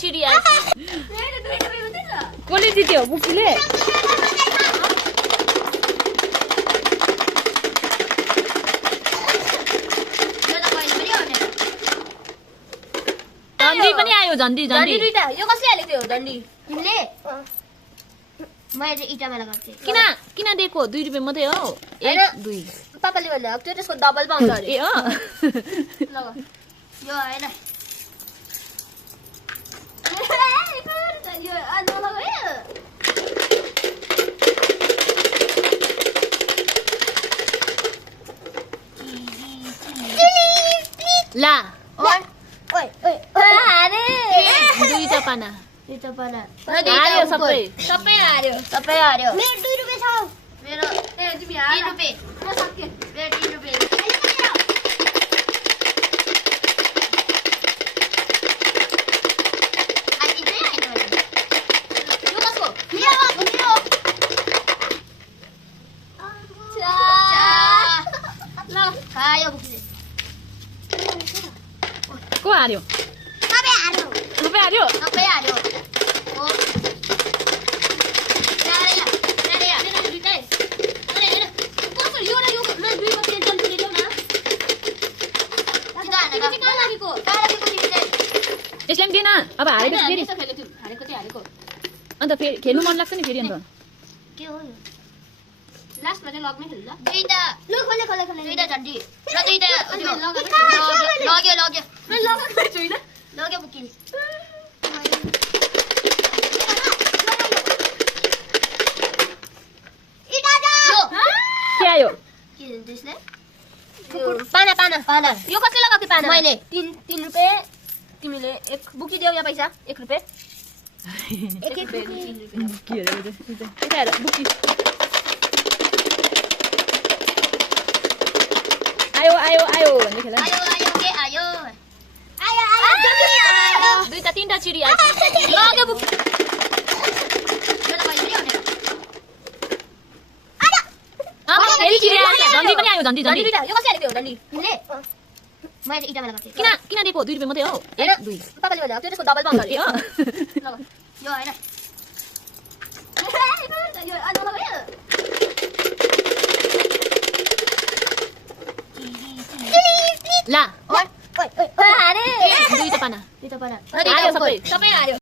चिडी आएछ कसले जित्यो बुकीले झन्डी पनि आयो झन्डी झन्डी दुईटा यो कसले हालेको थियो झन्डी तिमीले मैले इटामा लगाएको थिएँ किन किन दिएको 2 रुपैयाँ मात्रै हो 1 2 पापाले भन्दा त्यो त्यसको डबल पाउँछ अरे ए हो लगा यो हैन यो आज लगायो ला ओइ ओइ हारे दुईटा पाना दुईटा पाना हार्यो सबै सबै हार्यो मेरो 2 रुपैयाँ छ मेरो ए तिमी हार 3 रुपैयाँ म सक्के मेरो 3 रुपैयाँ को हार्यो सबै हार्यो यसले पनि दिएन अब हारेको फेरि अन्त फेरि खेल्नु मन लाग्छ नि फेरि अन्त के हो यो लास्टमा चाहिँ लगमै खेल्नु ल दुईटा ल खोले दुईटा झन्डी र दुईटा लग्यो मैले लगाएको छुइनँ लग्यो बुकिल के आयो के त्यसले पाना यो कसले लगाएको थियो पाना मैले 3 रुपैयाँ तिमीले एक बुकी देऊ यहाँ पैसा 1 रुपैयाँ एक बुकी आयो भन्दै खेला आयो दुईटा तीनटा चिडी आयो लग्यो बुकी फेरि चिडी आयो झन्डी पनि आयो झन्डी यो कसले हालेको थियो झन्डी तिमीले मैले इटामा लगाएको थिएँ किन दिएको 2 रुपैयाँ मात्रै हो 1 2 पापाले भन्दा त्यो त्यसको डबल पाउँछ अरे ए हो यो हैन यो आज लगायो ला ओइ हारे दुईटा पाना हार्यो हार्यो सबै हार्यो